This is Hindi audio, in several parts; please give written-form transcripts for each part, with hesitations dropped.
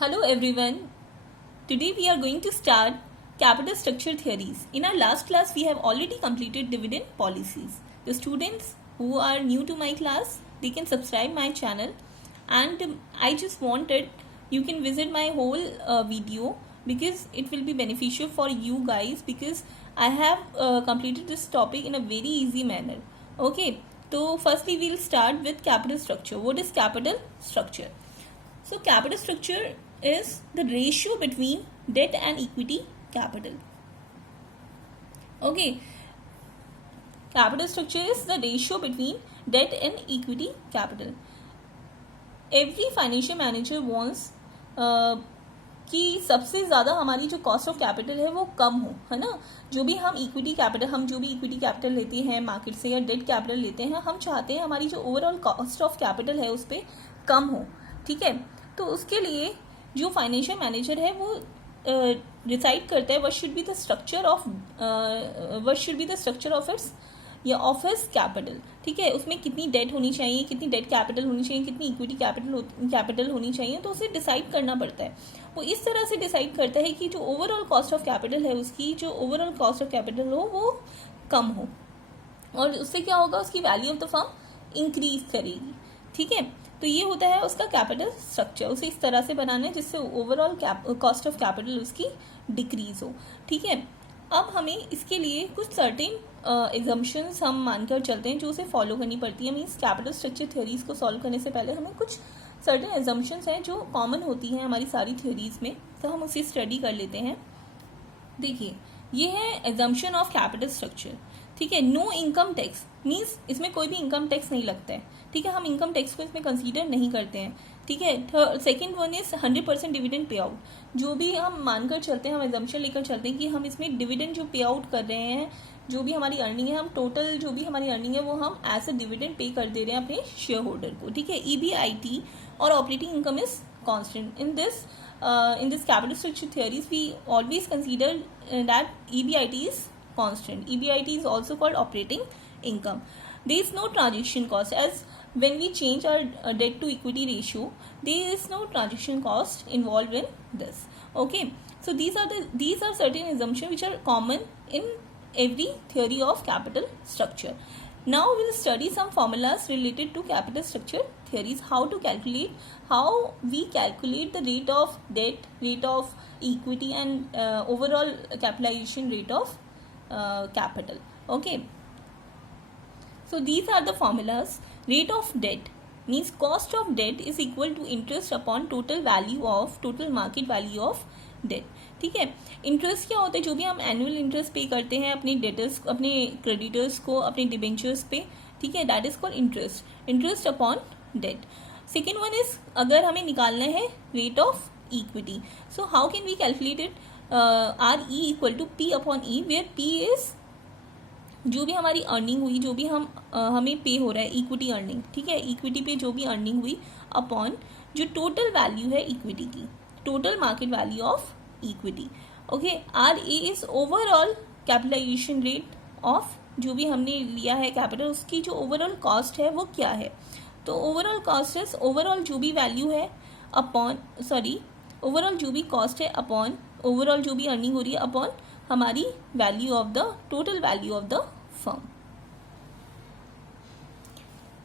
Hello everyone. Today we are going to start capital structure theories. In our last class we have already completed dividend policies. The students who are new to my class, they can subscribe my channel, and I just wanted you can visit my whole video because it will be beneficial for you guys because I have completed this topic in a very easy manner. Okay. So firstly we'll start with capital structure. What is capital structure? So capital structure is the ratio between debt and equity capital. Okay, capital structure is the ratio between debt and equity capital. Every financial manager wants कि सबसे ज़्यादा हमारी जो कॉस्ट ऑफ कैपिटल है वो कम हो, है ना. जो भी इक्विटी कैपिटल लेते हैं मार्केट से या डेट कैपिटल लेते हैं, हम चाहते हैं हमारी जो ओवरऑल कॉस्ट ऑफ कैपिटल है उस पर कम हो. ठीक है, तो उसके लिए जो फाइनेंशियल मैनेजर है वो डिसाइड करता है what should be the structure of its या ऑफ हिज कैपिटल. ठीक है, उसमें कितनी डेट होनी चाहिए, कितनी डेट कैपिटल होनी चाहिए, कितनी इक्विटी कैपिटल होनी चाहिए, तो उसे डिसाइड करना पड़ता है. वो इस तरह से डिसाइड करता है कि जो ओवरऑल कॉस्ट ऑफ कैपिटल है उसकी जो ओवरऑल कॉस्ट ऑफ कैपिटल हो वो कम हो, और उससे क्या होगा, उसकी value of the firm increase करेगी. ठीक है, तो ये होता है उसका कैपिटल स्ट्रक्चर. उसे इस तरह से बनाना है जिससे ओवरऑल कॉस्ट ऑफ कैपिटल उसकी डिक्रीज हो. ठीक है, अब हमें इसके लिए कुछ सर्टेन एग्जम्पशंस हम मानकर चलते हैं जो उसे फॉलो करनी पड़ती है. मीन्स कैपिटल स्ट्रक्चर थ्योरीज को सॉल्व करने से पहले हमें कुछ सर्टेन एग्जम्पशंस हैं जो कॉमन होती हैं हमारी सारी थ्योरीज में, तो हम उसे स्टडी कर लेते हैं. देखिए, ये है एग्जम्पशन ऑफ कैपिटल स्ट्रक्चर. ठीक है, नो इनकम टैक्स मीन्स इसमें कोई भी इनकम टैक्स नहीं लगता है. ठीक है, हम इनकम टैक्स को इसमें कंसीडर नहीं करते हैं. ठीक है, second one is 100% dividend pay out. जो भी हम मानकर चलते हैं, हम एग्जम्पशन लेकर चलते हैं कि हम इसमें डिविडेंड जो पे आउट कर रहे हैं, जो भी हमारी अर्निंग है, हम टोटल जो भी हमारी अर्निंग है वो हम एज ए डिविडेंड पे कर दे रहे हैं अपने शेयर होल्डर को. ठीक है, EBIT और operating income is constant. In this capital structure theories we always consider that EBIT is constant. EBIT is also called operating income. There is no transaction cost, as when we change our debt to equity ratio there is no transaction cost involved in this. Okay, so these are certain assumptions which are common in every theory of capital structure. Now we'll study some formulas related to capital structure theories, how we calculate the rate of debt, rate of equity, and overall capitalization rate of capital. Okay, so these are the formulas. Rate of debt means cost of debt is equal to interest upon total market value of debt. ठीक है, इंटरेस्ट क्या होता है, जो भी हम एनुअल इंटरेस्ट पे करते हैं अपने डेटर्स, अपने क्रेडिटर्स को, अपने डिबेंचर्स पे. ठीक है, that is called interest upon debt. Second one is, अगर हमें निकालना है rate of equity, so how can we calculate it. RE equal to P upon E, where P is जो भी हमारी अर्निंग हुई, जो भी हमें पे हो रहा है इक्विटी अर्निंग. ठीक है, इक्विटी पे जो भी अर्निंग हुई अपॉन जो टोटल वैल्यू है इक्विटी की, total market value of equity. Okay, RA is overall capitalisation rate of जो भी हमने लिया है कैपिटल, उसकी जो ओवरऑल कॉस्ट है वो क्या है. तो ओवरऑल कॉस्ट इज ओवरऑल जो भी वैल्यू है अपॉन ओवरऑल जो भी कॉस्ट है अपॉन ओवरऑल जो भी अर्निंग हो रही है अपॉन हमारी value of the total value of the firm.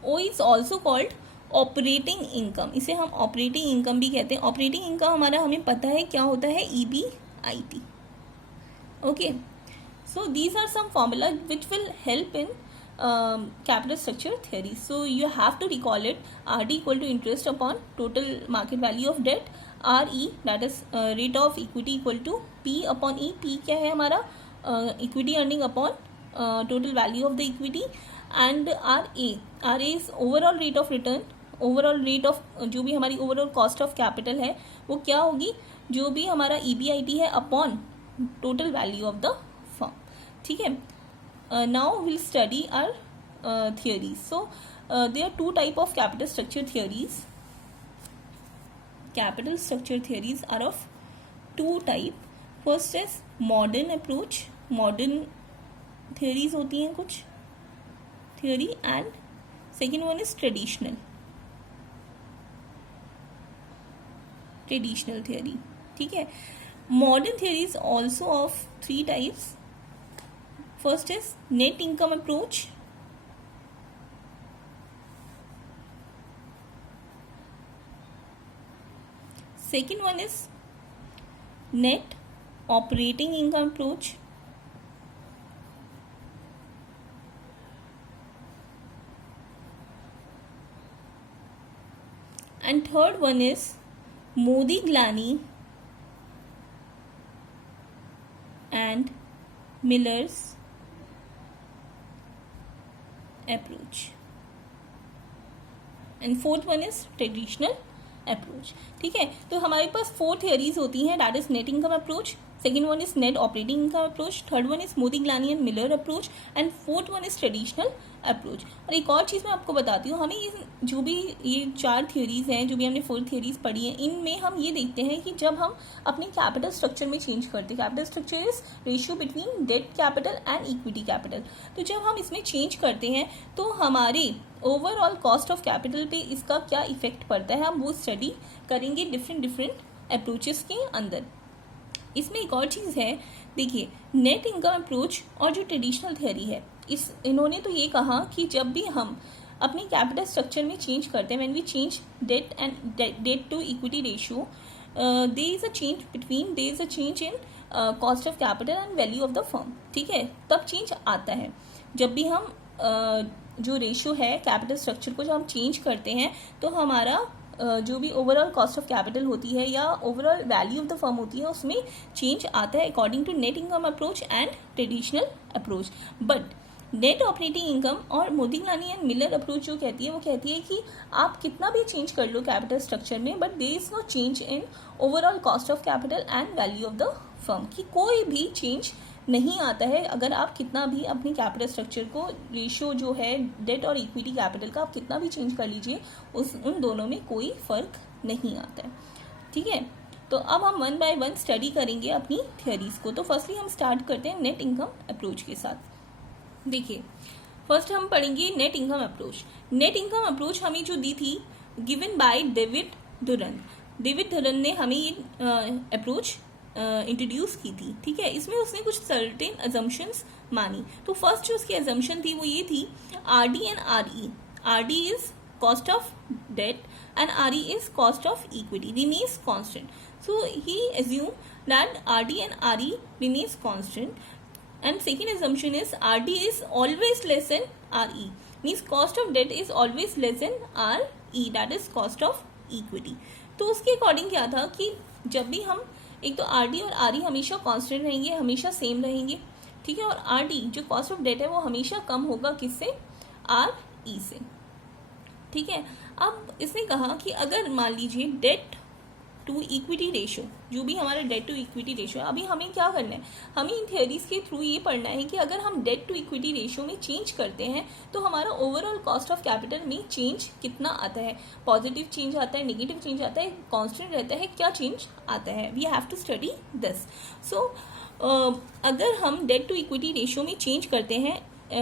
O is also called operating income. इसे हम ऑपरेटिंग इनकम भी कहते हैं. ऑपरेटिंग इनकम हमारा हमें पता है क्या होता है, EBIT. Okay, so these are some formula which will help in capital structure theory. So you have to recall it. RD equal to interest upon total market value of debt. RE that is rate of equity equal to P upon E. P क्या है हमारा, equity earning upon total value of the equity. And RA is overall rate of return, overall rate of जो भी हमारी overall cost of capital है वो क्या होगी, जो भी हमारा EBIT है upon total value of the firm. ठीक है, now we'll study our theories. So there are two type of capital structure theories. Capital structure theories are of two type. First is modern approach. Modern theories होती हैं कुछ theory, and second one is traditional. Traditional theory, ठीक है। Modern theory is also of 3 types. First is net income approach, second one is net operating income approach, and third one is Modigliani and Miller's approach, and fourth one is traditional approach, ठीक है। तो हमारे पास 4 थियरीज होती हैं, that is net income approach, second one is net operating income approach, third one is Modigliani and Miller approach, and fourth one is traditional approach. और एक और चीज़ मैं आपको बताती हूँ, हमें जो भी ये 4 थियरीज हैं, जो भी हमने 4 थियरीज पढ़ी हैं, इनमें हम ये देखते हैं कि जब हम अपने कैपिटल स्ट्रक्चर में चेंज करते हैं, capital structure is ratio between debt capital and equity capital, तो जब हम इसमें चेंज करते हैं तो हमारे ओवरऑल कॉस्ट ऑफ कैपिटल पे इसका क्या इफेक्ट पड़ता है, हम वो स्टडी करेंगे डिफरेंट अप्रोचेस के अंदर। इसमें एक और चीज़ है, देखिए नेट इनकम अप्रोच और जो ट्रेडिशनल थियरी है, इन्होंने तो ये कहा कि जब भी हम अपने कैपिटल स्ट्रक्चर में चेंज करते हैं, when we change debt to equity ratio, there is a change in cost of capital and value of the firm, ठीक है, तब चेंज आता है। जब भी हम जो रेशियो है कैपिटल स्ट्रक्चर को जब हम चेंज करते हैं तो हमारा जो भी ओवरऑल कॉस्ट ऑफ कैपिटल होती है या overall value of the firm होती है उसमें चेंज आता है according to net income approach and traditional approach. But net operating income और मोदिग्लानी एंड मिलर अप्रोच जो कहती है, वो कहती है कि आप कितना भी चेंज कर लो कैपिटल स्ट्रक्चर में, but there is no change in overall cost of capital and value of the firm, की कोई भी चेंज नहीं आता है। अगर आप कितना भी अपनी कैपिटल स्ट्रक्चर को रेशियो जो है डेट और इक्विटी कैपिटल का आप कितना भी चेंज कर लीजिए, उन दोनों में कोई फर्क नहीं आता है, ठीक है। तो अब हम 1 बाय 1 स्टडी करेंगे अपनी थियरीज को। तो फर्स्टली हम स्टार्ट करते हैं नेट इनकम अप्रोच के साथ। देखिए फर्स्ट हम पढ़ेंगे net income approach. Net income approach हमें जो दी थी, गिवन बाय डेविड धुरन ने हमें ये अप्रोच इंट्रोड्यूस की थी, ठीक है। इसमें उसने कुछ सर्टेन अजम्पशंस मानी। तो फर्स्ट जो उसकी अजम्पशन थी वो ये थी, R D and R E, R D is cost of debt and R E is cost of equity remains constant. So he assumed that RD and RE remains constant. And second assumption is RD is always less than RE, means cost of debt is always less than RE, that is cost of equity. तो उसके अकॉर्डिंग क्या था कि जब भी हम एक तो RD और RE हमेशा कांस्टेंट रहेंगे, हमेशा सेम रहेंगे, ठीक है, और RD जो कॉस्ट ऑफ डेट है वो हमेशा कम होगा किससे, RE से, ठीक है। अब इसने कहा कि अगर मान लीजिए डेट टू इक्विटी रेशियो, जो भी हमारा डेट टू इक्विटी रेशियो है, अभी हमें क्या करना है, हमें इन थियरीज के थ्रू ये पढ़ना है कि अगर हम डेट टू इक्विटी रेशियो में चेंज करते हैं तो हमारा ओवरऑल कॉस्ट ऑफ कैपिटल में चेंज कितना आता है, पॉजिटिव चेंज आता है, नेगेटिव चेंज आता है, कांस्टेंट रहता है, क्या चेंज आता है, we have to study this. So अगर हम डेट टू इक्विटी रेशियो में चेंज करते हैं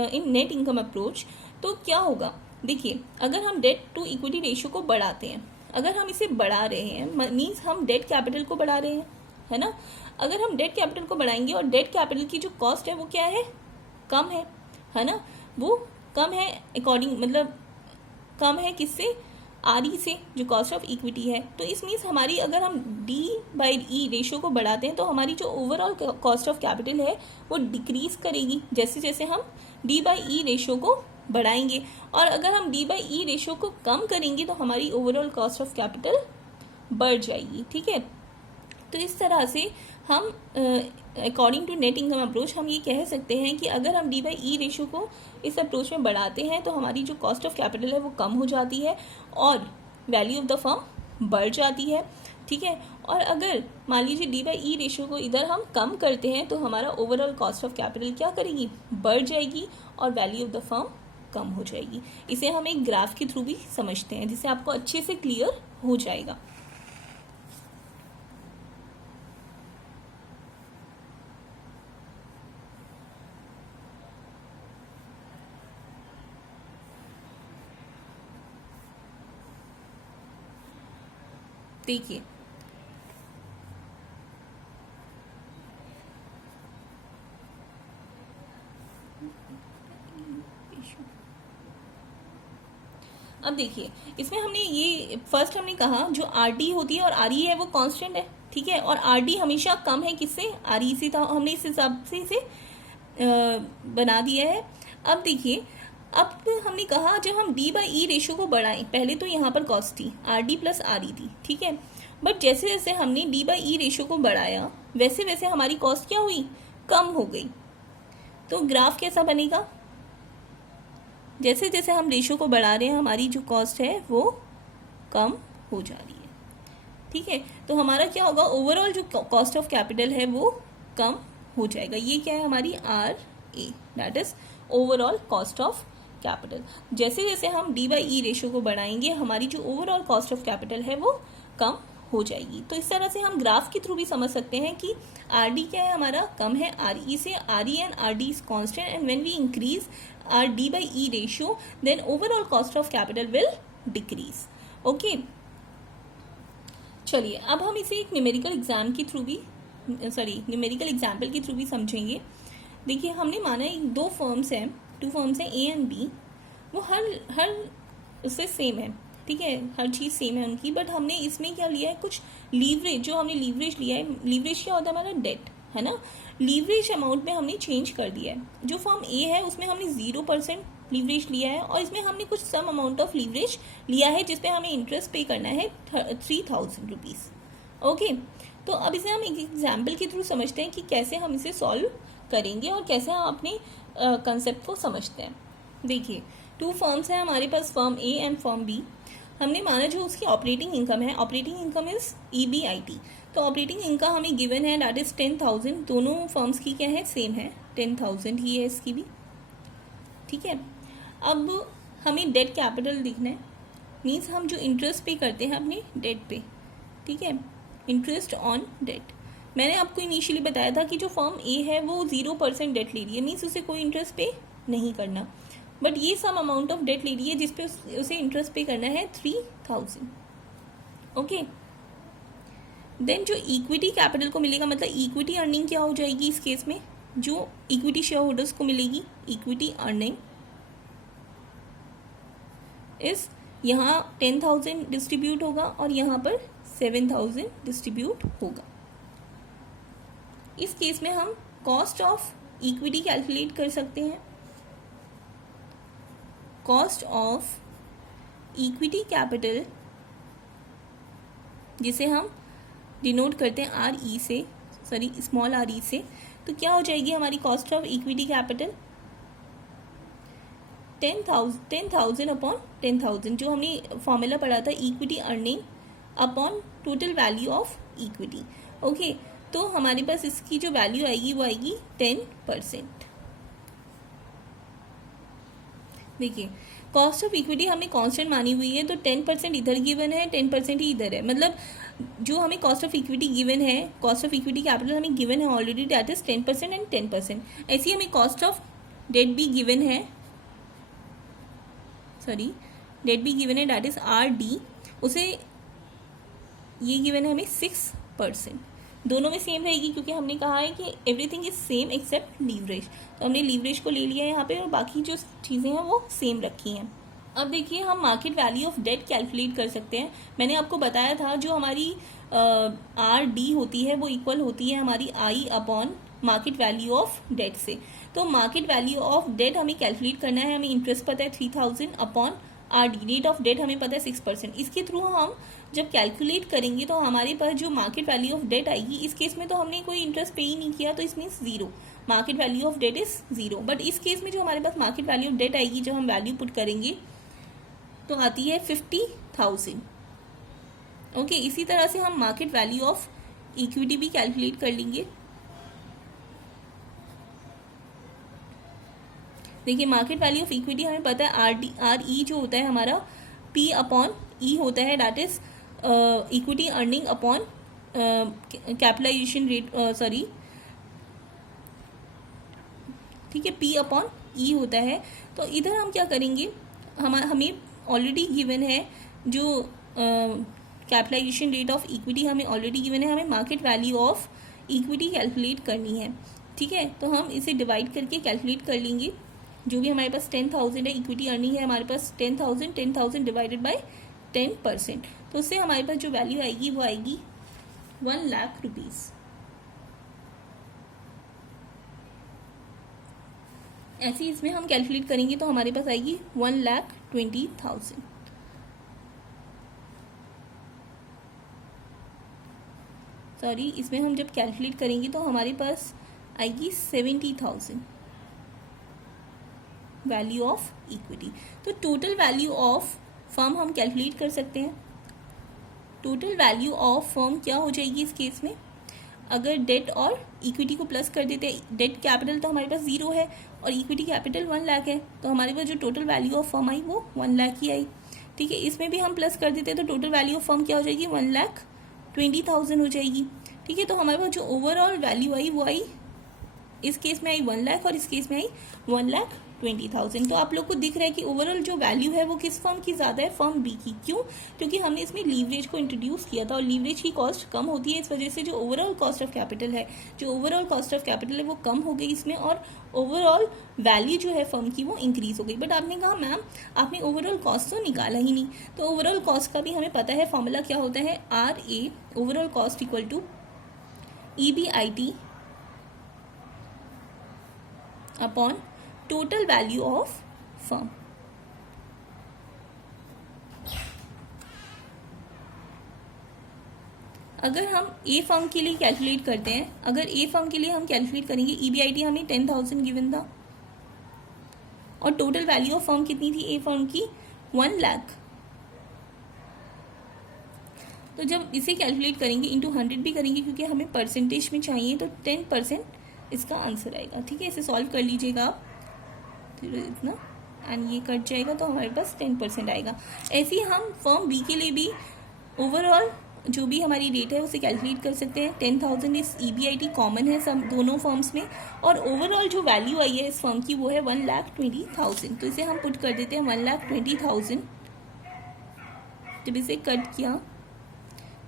इन नेट इनकम अप्रोच, तो क्या होगा, देखिए अगर हम डेट टू इक्विटी रेशियो को बढ़ाते हैं, अगर हम इसे बढ़ा रहे हैं मीन्स हम डेट कैपिटल को बढ़ा रहे हैं, है ना। अगर हम डेट कैपिटल को बढ़ाएंगे और डेट कैपिटल की जो कॉस्ट है वो क्या है, कम है ना, वो कम है अकॉर्डिंग, मतलब कम है किससे, RE से, जो कॉस्ट ऑफ इक्विटी है। तो इस मीन्स हमारी अगर हम D/E रेशियो को बढ़ाते हैं तो हमारी जो ओवरऑल कॉस्ट ऑफ कैपिटल है वो डिक्रीज करेगी जैसे जैसे हम D/E रेशियो को बढ़ाएंगे, और अगर हम D/E रेशियो को कम करेंगे तो हमारी ओवरऑल कॉस्ट ऑफ कैपिटल बढ़ जाएगी, ठीक है। तो इस तरह से हम according to net income approach हम ये कह सकते हैं कि अगर हम D/E रेशियो को इस अप्रोच में बढ़ाते हैं तो हमारी जो कॉस्ट ऑफ कैपिटल है वो कम हो जाती है और वैल्यू ऑफ द फर्म बढ़ जाती है, ठीक है। और अगर मान लीजिए D/E रेशियो को इधर हम कम करते हैं तो हमारा ओवरऑल कॉस्ट ऑफ कैपिटल क्या करेगी, बढ़ जाएगी और वैल्यू ऑफ द फर्म कम हो जाएगी। इसे हम एक ग्राफ के थ्रू भी समझते हैं जिससे आपको अच्छे से क्लियर हो जाएगा। देखिए अब देखिए इसमें हमने ये फर्स्ट हमने कहा जो आर डी होती है और आर ई है वो कांस्टेंट है, ठीक है, और आर डी हमेशा कम है किससे, आर ई से, तो हमने इस हिसाब से इसे बना दिया है। अब देखिए अब हमने कहा जब हम डी बाई ई रेशियो को बढ़ाएं, पहले तो यहाँ पर कॉस्ट थी R D plus R E थी, ठीक है, बट जैसे जैसे हमने डी बाई ई रेशियो को बढ़ाया वैसे वैसे हमारी कॉस्ट क्या हुई, कम हो गई। तो ग्राफ कैसा बनेगा, जैसे जैसे हम रेशियो को बढ़ा रहे हैं हमारी जो कॉस्ट है वो कम हो जा रही है, ठीक है। तो हमारा क्या होगा, ओवरऑल जो कॉस्ट ऑफ कैपिटल है वो कम हो जाएगा। ये क्या है हमारी R A, that is overall cost of capital. जैसे जैसे हम डी बाई ई रेशियो को बढ़ाएंगे हमारी जो ओवरऑल कॉस्ट ऑफ कैपिटल है वो कम हो जाएगी। तो इस तरह से हम ग्राफ के थ्रू भी समझ सकते हैं कि आर डी क्या है हमारा, कम है आर ई से, R E and R D is constant, and when we increase R D by E ratio then overall cost of capital will decrease. Okay, चलिए अब हम इसे एक न्यूमेरिकल एग्जाम के थ्रू भी न्यूमेरिकल एग्जाम्पल के थ्रू भी समझेंगे। देखिए हमने माना दो फर्म्स हैं, टू फर्म्स हैं ए एंड बी, वो हर उससे सेम है, ठीक है, हर चीज़ सेम है उनकी, बट हमने इसमें क्या लिया है, कुछ लीवरेज, जो हमने लीवरेज लिया है, लीवरेज क्या होता है हमारा, डेट है ना, लीवरेज अमाउंट में हमने चेंज कर दिया है। जो फर्म ए है उसमें हमने 0% लीवरेज लिया है और इसमें हमने कुछ सम अमाउंट ऑफ लीवरेज लिया है जिसपे हमें इंटरेस्ट पे करना है 3000 रुपीज़। ओके, तो अब इसे हम एक एग्जाम्पल के थ्रू समझते हैं कि कैसे हम इसे सॉल्व करेंगे और कैसे हम अपने कंसेप्ट को समझते हैं। देखिए टू फर्म्स हैं हमारे पास, firm A and firm B. हमने माना जो उसकी ऑपरेटिंग इनकम है, ऑपरेटिंग इनकम इज EBIT, तो ऑपरेटिंग इनकम हमें गिवन है दैट इज 10,000। दोनों फर्म्स की क्या है, सेम है, 10,000 ही है इसकी भी, ठीक है। अब हमें डेट कैपिटल लिखना है, मीन्स हम जो इंटरेस्ट पे करते हैं अपने डेट पे, ठीक है, इंटरेस्ट ऑन डेट। मैंने आपको इनिशियली बताया था कि जो फर्म ए है वो 0% डेट ले रही है, मीन्स उसे कोई इंटरेस्ट पे नहीं करना, बट ये सम अमाउंट ऑफ डेट ले रही है जिसपे उसे इंटरेस्ट पे करना है 3000। ओके, देन जो इक्विटी कैपिटल को मिलेगा, मतलब इक्विटी अर्निंग क्या हो जाएगी इस केस में, जो इक्विटी शेयर होल्डर्स को मिलेगी, इक्विटी अर्निंग इस यहाँ 10,000 डिस्ट्रीब्यूट होगा और यहाँ पर 7,000 डिस्ट्रीब्यूट होगा। इस केस में हम कॉस्ट ऑफ इक्विटी कैलकुलेट कर सकते हैं। कॉस्ट ऑफ इक्विटी कैपिटल जिसे हम डिनोट करते हैं RE से, सॉरी स्मॉल RE से, तो क्या हो जाएगी हमारी cost of equity capital 10,000 upon 10,000, जो हमने फॉर्मूला पढ़ा था equity earning upon total value of equity. Okay, तो हमारे पास इसकी जो वैल्यू आएगी वो आएगी 10%। देखिए कॉस्ट ऑफ इक्विटी हमें कांस्टेंट मानी हुई है, तो 10% इधर गिवन है, 10% ही इधर है, मतलब जो हमें कॉस्ट ऑफ इक्विटी गिवन है, कॉस्ट ऑफ इक्विटी कैपिटल हमें गिवन है ऑलरेडी, दैट इज 10% एंड 10%। ऐसे ही हमें कॉस्ट ऑफ डेट भी गिवन है, डेट भी गिवन है दैट इज RD, उसे ये गिवन है हमें 6%। दोनों में सेम रहेगी क्योंकि हमने कहा है कि everything is same except leverage, तो हमने लीवरेज को ले लिया है यहाँ पे और बाकी जो चीज़ें हैं वो सेम रखी हैं। अब देखिए हम market value of debt calculate कर सकते हैं। मैंने आपको बताया था जो हमारी RD होती है वो इक्वल होती है हमारी I upon market value of debt से। तो मार्केट वैल्यू ऑफ डेट हमें कैलकुलेट करना है, हमें इंटरेस्ट पता है 3000 upon RD, rate of debt हमें पता है 6%। इसके थ्रू हम जब कैलकुलेट करेंगे तो हमारे पास जो मार्केट वैल्यू ऑफ डेट आएगी, इस केस में तो हमने कोई इंटरेस्ट पे ही नहीं किया तो इस means 0, market value of debt is 0। But इस केस में जो हमारे पास मार्केट वैल्यू ऑफ डेट आएगी, जो हम वैल्यू पुट करेंगे तो आती है 50,000। ओके, इसी तरह से हम मार्केट वैल्यू ऑफ इक्विटी भी कैलकुलेट कर लेंगे। देखिए मार्केट वैल्यू ऑफ इक्विटी हमें पता है RE जो होता है हमारा P अपॉन E होता है, that is equity earning upon capitalisation rate, ठीक है, P अपॉन E होता है। तो इधर हम क्या करेंगे, हमें ऑलरेडी गिवन है जो कैपिटलाइजेशन रेट ऑफ इक्विटी हमें ऑलरेडी गिवन है, हमें market value of equity calculate करनी है, ठीक है। तो हम इसे डिवाइड करके कैलकुलेट कर लेंगे जो भी हमारे पास 10,000 है, इक्विटी अर्निंग है हमारे पास 10,000 डिवाइडेड बाय 10%, तो उससे हमारे पास जो वैल्यू आएगी वो आएगी 1,00,000 रुपीज़। ऐसे इसमें हम कैलकुलेट करेंगे तो हमारे पास आएगी 1,20,000। सॉरी, इसमें हम जब कैलकुलेट करेंगे तो हमारे पास आएगी 70,000 वैल्यू ऑफ इक्विटी। तो टोटल वैल्यू ऑफ फर्म हम कैलकुलेट कर सकते हैं। टोटल वैल्यू ऑफ फर्म क्या हो जाएगी इस केस में, अगर डेट और इक्विटी को प्लस कर देते हैं, डेट कैपिटल तो हमारे पास 0 है और इक्विटी कैपिटल 1,00,000 है, तो हमारे पास जो total value of firm I वो 1,00,000 ही आई। ठीक है, इसमें भी हम प्लस कर देते हैं तो टोटल वैल्यू ऑफ फर्म क्या हो जाएगी, 1,20,000 हो जाएगी। ठीक है, तो हमारे पास जो ओवरऑल वैल्यू आई वो आई, इस केस में आई 1,00,000 और इस केस में आई 1,20,000। तो आप लोग को दिख रहा है कि ओवरऑल जो वैल्यू है वो किस फर्म की ज़्यादा है, फर्म बी की। क्यों? क्योंकि हमने इसमें लीवरेज को इंट्रोड्यूस किया था और लीवरेज की कॉस्ट कम होती है, इस वजह से जो ओवरऑल कॉस्ट ऑफ कैपिटल है, वो कम हो गई इसमें और ओवरऑल वैल्यू जो है फर्म की वो इंक्रीज हो गई। बट आपने कहा मैम आपने ओवरऑल कॉस्ट तो निकाला ही नहीं, तो ओवरऑल कॉस्ट का भी हमें पता है, फॉर्मूला क्या होता है, RA overall cost equal to EBIT upon total value of firm. अगर हम ए फर्म के लिए कैलकुलेट करते हैं, अगर ए फर्म के लिए हम कैलकुलेट करेंगे, EBIT हमें 10,000 गिवन था और टोटल वैल्यू ऑफ फर्म कितनी थी ए फर्म की, 1,00,000। तो जब इसे कैलकुलेट करेंगे इंटू 100 भी करेंगे क्योंकि हमें परसेंटेज में चाहिए, तो 10% इसका आंसर आएगा। ठीक है, इसे सॉल्व कर लीजिएगा आप, फिर इतना एंड ये कट जाएगा तो हमारे पास 10% आएगा। ऐसे ही हम फर्म बी के लिए भी ओवरऑल जो भी हमारी रेट है उसे कैलकुलेट कर सकते हैं। 10,000 इस EBIT कॉमन है सब दोनों फर्म्स में और ओवरऑल जो वैल्यू आई है इस फर्म की वो है 1,20,000। तो इसे हम पुट कर देते हैं 1,20,000। जब इसे कट किया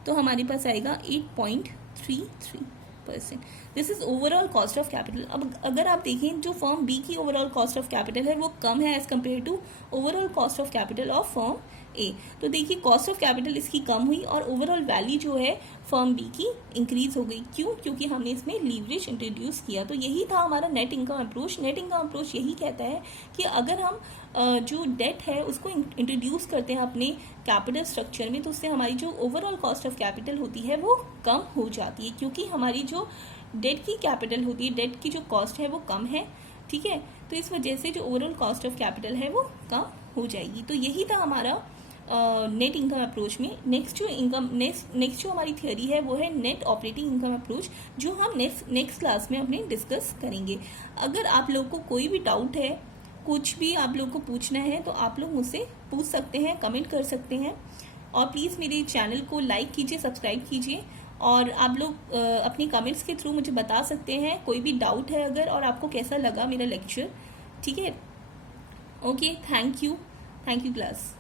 तो हमारे पास आएगा 8.33%। This is overall cost of capital. अब अगर आप देखें जो फर्म बी की ओवरऑल कॉस्ट ऑफ कैपिटल है वो कम है as compare to overall cost of capital of firm A. तो देखिए कॉस्ट ऑफ कैपिटल इसकी कम हुई और ओवरऑल वैल्यू जो है फर्म बी की इंक्रीज हो गई। क्यों? क्योंकि हमने इसमें लीवरेज इंट्रोड्यूस किया। तो यही था हमारा net income approach. Net income approach यही कहता है कि अगर हम जो डेट है उसको इंट्रोड्यूस करते हैं अपने कैपिटल स्ट्रक्चर में तो उससे हमारी जो ओवरऑल कॉस्ट ऑफ कैपिटल होती है वो कम हो जाती है, क्योंकि हमारी जो डेट की कैपिटल होती है, डेट की जो कॉस्ट है वो कम है। ठीक है, तो इस वजह से जो ओवरऑल कॉस्ट ऑफ कैपिटल है वो कम हो जाएगी। तो यही था हमारा नेट इनकम अप्रोच में। नेक्स्ट जो हमारी थियोरी है वो है नेट ऑपरेटिंग इनकम अप्रोच, जो हम नेक्स्ट क्लास में अपने डिस्कस करेंगे। अगर आप लोग को कोई भी डाउट है, कुछ भी आप लोग को पूछना है तो आप लोग मुझसे पूछ सकते हैं, कमेंट कर सकते हैं। और प्लीज़ मेरे चैनल को लाइक कीजिए, सब्सक्राइब कीजिए और आप लोग अपनी कमेंट्स के थ्रू मुझे बता सकते हैं कोई भी डाउट है अगर, और आपको कैसा लगा मेरा लेक्चर। ठीक है, ओके, थैंक यू क्लास।